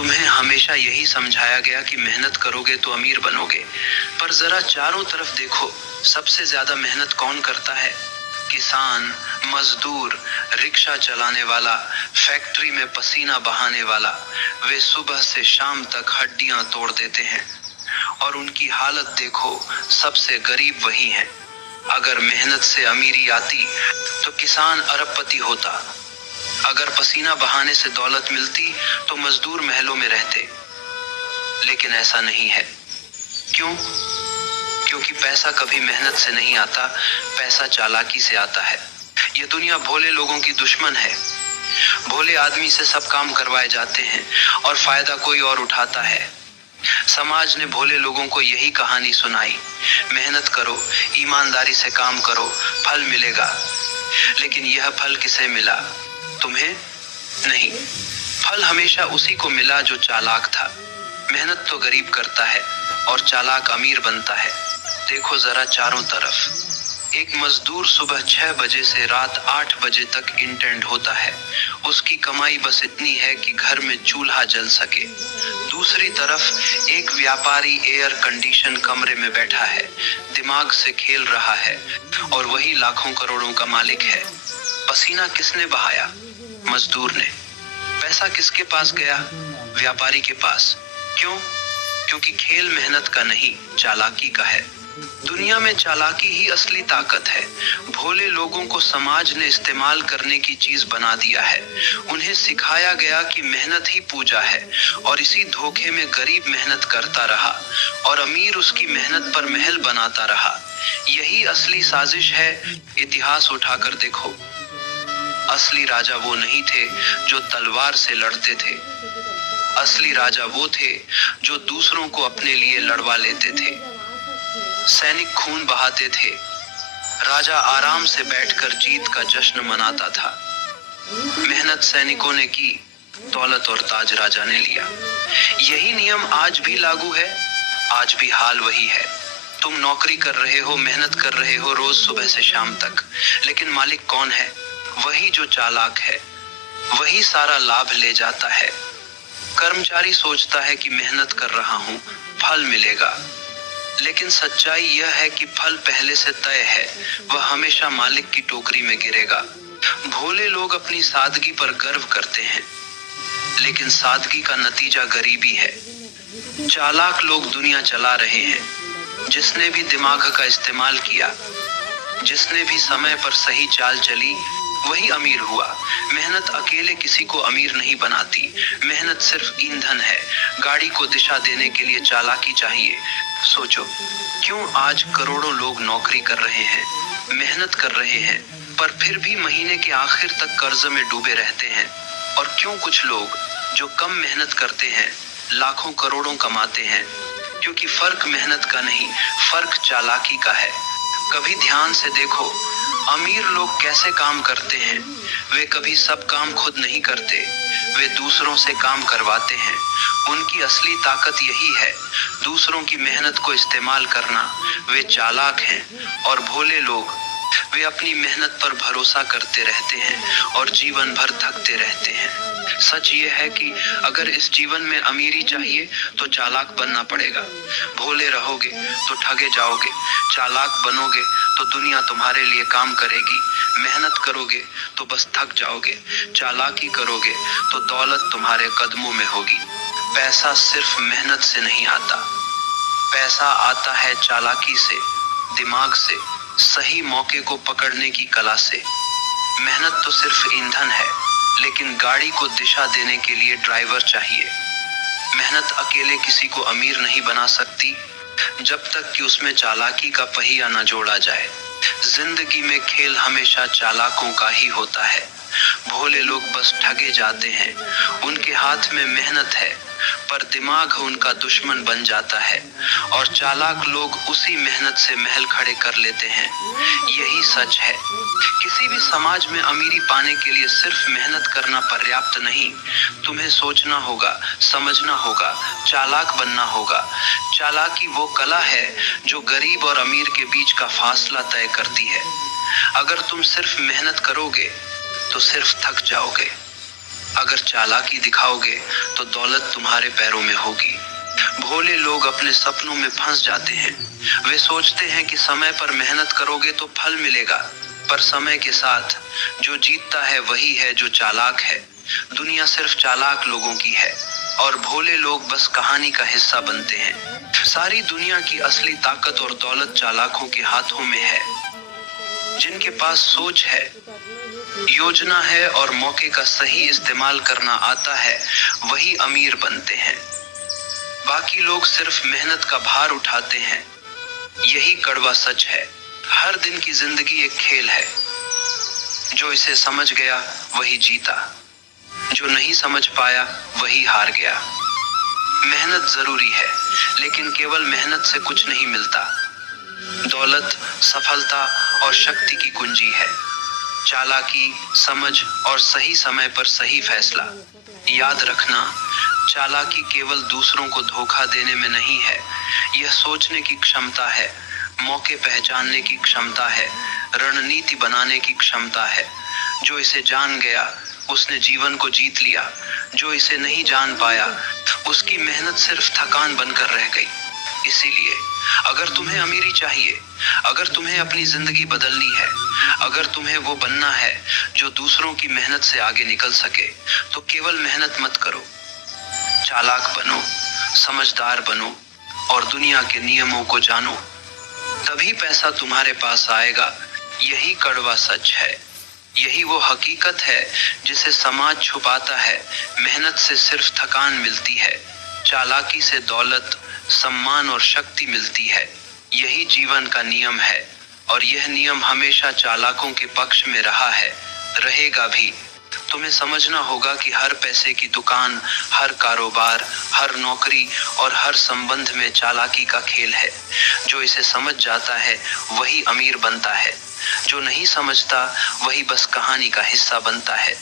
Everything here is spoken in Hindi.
तुम्हें हमेशा यही समझाया गया कि मेहनत करोगे तो अमीर बनोगे, पर जरा चारों तरफ देखो, सबसे ज्यादा मेहनत कौन करता है? किसान, मजदूर, रिक्शा चलाने वाला, फैक्ट्री में पसीना बहाने वाला। वे सुबह से शाम तक हड्डियां तोड़ देते हैं, और उनकी हालत देखो, सबसे गरीब वही हैं। अगर मेहनत से अमीरी आती तो किसान अरबपति होता, अगर पसीना बहाने से दौलत मिलती तो मजदूर महलों में रहते। लेकिन ऐसा नहीं है। क्यों? क्योंकि पैसा कभी मेहनत से नहीं आता, पैसा चालाकी से आता है। ये दुनिया भोले लोगों की दुश्मन है। भोले आदमी से सब काम करवाए जाते हैं और फायदा कोई और उठाता है। समाज ने भोले लोगों को यही कहानी सुनाई, मेहनत करो, ईमानदारी से काम करो, फल मिलेगा। लेकिन यह फल किसे मिला? तुम्हें नहीं। फल हमेशा उसी को मिला जो चालाक था। मेहनत तो गरीब करता है और चालाक अमीर बनता है। देखो जरा चारों तरफ। एक मजदूर सुबह 6 बजे से रात 8 बजे तक इंटेंड होता है। उसकी कमाई बस इतनी है कि घर में चूल्हा जल सके। दूसरी तरफ एक व्यापारी एयर कंडीशन कमरे में बैठा है, दिमाग से खेल रहा है, और वही लाखों करोड़ों का मालिक है। पसीना किसने बहाया? मजदूर ने। पैसा किसके पास गया? व्यापारी के पास। क्यों? क्योंकि खेल मेहनत का नहीं, चालाकी का है। दुनिया में चालाकी ही असली ताकत है। भोले लोगों को समाज ने इस्तेमाल करने की चीज बना दिया है। उन्हें सिखाया गया कि मेहनत ही पूजा है, और इसी धोखे में गरीब मेहनत करता रहा और अमीर उसकी मेहनत पर महल बनाता रहा। यही असली साजिश है। इतिहास उठाकर देखो। असली राजा वो नहीं थे जो तलवार से लड़ते थे। असली राजा वो थे जो दूसरों को अपने लिए लड़वा लेते थे। सैनिक खून बहाते थे, राजा आराम से बैठकर जीत का जश्न मनाता था। मेहनत सैनिकों ने की, दौलत और ताज राजा ने लिया। यही नियम आज भी लागू है। आज भी हाल वही है। तुम नौकरी कर रहे हो, मेहनत कर रहे हो रोज सुबह से शाम तक, लेकिन मालिक कौन है? वही जो चालाक है। वही सारा लाभ ले जाता है। कर्मचारी सोचता है कि मेहनत कर रहा हूं, फल मिलेगा, लेकिन सच्चाई यह है कि फल पहले से तय है। वह हमेशा मालिक की टोकरी में गिरेगा। भोले लोग अपनी सादगी पर गर्व करते हैं, लेकिन सादगी का नतीजा गरीबी है। चालाक लोग दुनिया चला रहे हैं। जिसने भी दिमाग का इस्तेमाल किया, जिसने भी समय पर सही चाल चली, वही अमीर हुआ। मेहनत अकेले किसी को अमीर नहीं बनाती। मेहनत सिर्फ ईंधन है। गाड़ी को दिशा देने के लिए चालाकी चाहिए। सोचो, क्यों आज करोड़ों लोग नौकरी कर रहे हैं, मेहनत कर रहे हैं, पर फिर भी महीने के आखिर तक कर्ज में डूबे रहते हैं? और क्यों कुछ लोग जो कम मेहनत करते हैं लाखों करोड़ों कमाते हैं? क्योंकि फर्क मेहनत का नहीं, फर्क चालाकी का है। कभी ध्यान से देखो, अमीर लोग कैसे काम करते हैं। वे कभी सब काम खुद नहीं करते, वे दूसरों से काम करवाते हैं। उनकी असली ताकत यही है, दूसरों की मेहनत को इस्तेमाल करना। वे चालाक हैं। और भोले लोग, वे अपनी मेहनत पर भरोसा करते रहते हैं और जीवन भर थकते रहते हैं। सच ये है कि अगर इस जीवन में अमीरी चाहिए तो चालाक बनना पड़ेगा। भोले रहोगे तो ठगे जाओगे, चालाक बनोगे तो दुनिया तुम्हारे लिए काम करेगी। मेहनत करोगे तो बस थक जाओगे, चालाकी करोगे तो दौलत तुम्हारे कदमों में होगी। पैसा सिर्फ मेहनत से नहीं आता, पैसा आता है चालाकी से, दिमाग से, सही मौके को पकड़ने की कला से। मेहनत तो सिर्फ ईंधन है, लेकिन गाड़ी को दिशा देने के लिए ड्राइवर चाहिए। मेहनत अकेले किसी को अमीर नहीं बना सकती, जब तक कि उसमें चालाकी का पहिया न जोड़ा जाए। जिंदगी में खेल हमेशा चालाकों का ही होता है। भोले लोग बस ठगे जाते हैं। उनके हाथ में मेहनत है, पर दिमाग उनका दुश्मन बन जाता है, और चालाक लोग उसी मेहनत से महल खड़े कर लेते हैं। यही सच है। किसी भी समाज में अमीरी पाने के लिए सिर्फ मेहनत करना पर्याप्त नहीं। तुम्हें सोचना होगा, समझना होगा, चालाक बनना होगा। चालाकी वो कला है जो गरीब और अमीर के बीच का फासला तय करती है। अगर तुम सिर्फ मेहनत करोगे तो सिर्फ थक जाओगे। अगर चालाकी दिखाओगे तो दौलत तुम्हारे पैरों में होगी। भोले लोग अपने सपनों में फंस जाते हैं। वे सोचते हैं कि समय पर मेहनत करोगे तो फल मिलेगा, पर समय के साथ जो जीतता है वही है जो चालाक है। दुनिया सिर्फ चालाक लोगों की है और भोले लोग बस कहानी का हिस्सा बनते हैं। सारी दुनिया की असली ताकत और दौलत चालाकों के हाथों में है। जिनके पास सोच है, योजना है और मौके का सही इस्तेमाल करना आता है, वही अमीर बनते हैं। बाकी लोग सिर्फ मेहनत का भार उठाते हैं। यही कड़वा सच है। हर दिन की जिंदगी एक खेल है। जो इसे समझ गया वही जीता, जो नहीं समझ पाया वही हार गया। मेहनत जरूरी है, लेकिन केवल मेहनत से कुछ नहीं मिलता। दौलत, सफलता और शक्ति की कुंजी है। चालाकी, समझ और सही समय पर सही फैसला। याद रखना, चालाकी केवल दूसरों को धोखा देने में नहीं है, यह सोचने की क्षमता है, मौके पहचानने की क्षमता है, रणनीति बनाने की क्षमता है। जो इसे जान गया उसने जीवन को जीत लिया। जो इसे नहीं जान पाया उसकी मेहनत सिर्फ थकान बनकर रह गई। इसीलिए अगर तुम्हें अमीरी चाहिए, अगर तुम्हें अपनी जिंदगी बदलनी है, अगर तुम्हें वो बनना है जो दूसरों की मेहनत से आगे निकल सके, तो केवल मेहनत मत करो, चालाक बनो, समझदार बनो और दुनिया के नियमों को जानो। तभी पैसा तुम्हारे पास आएगा। यही कड़वा सच है। यही वो हकीकत है जिसे समाज छुपाता है। मेहनत से सिर्फ थकान मिलती है, चालाकी से दौलत, सम्मान और शक्ति मिलती है। यही जीवन का नियम है और यह नियम हमेशा चालाकों के पक्ष में रहा है, रहेगा भी। तुम्हें समझना होगा कि हर पैसे की दुकान, हर कारोबार, हर नौकरी और हर संबंध में चालाकी का खेल है। जो इसे समझ जाता है वही अमीर बनता है, जो नहीं समझता वही बस कहानी का हिस्सा बनता है।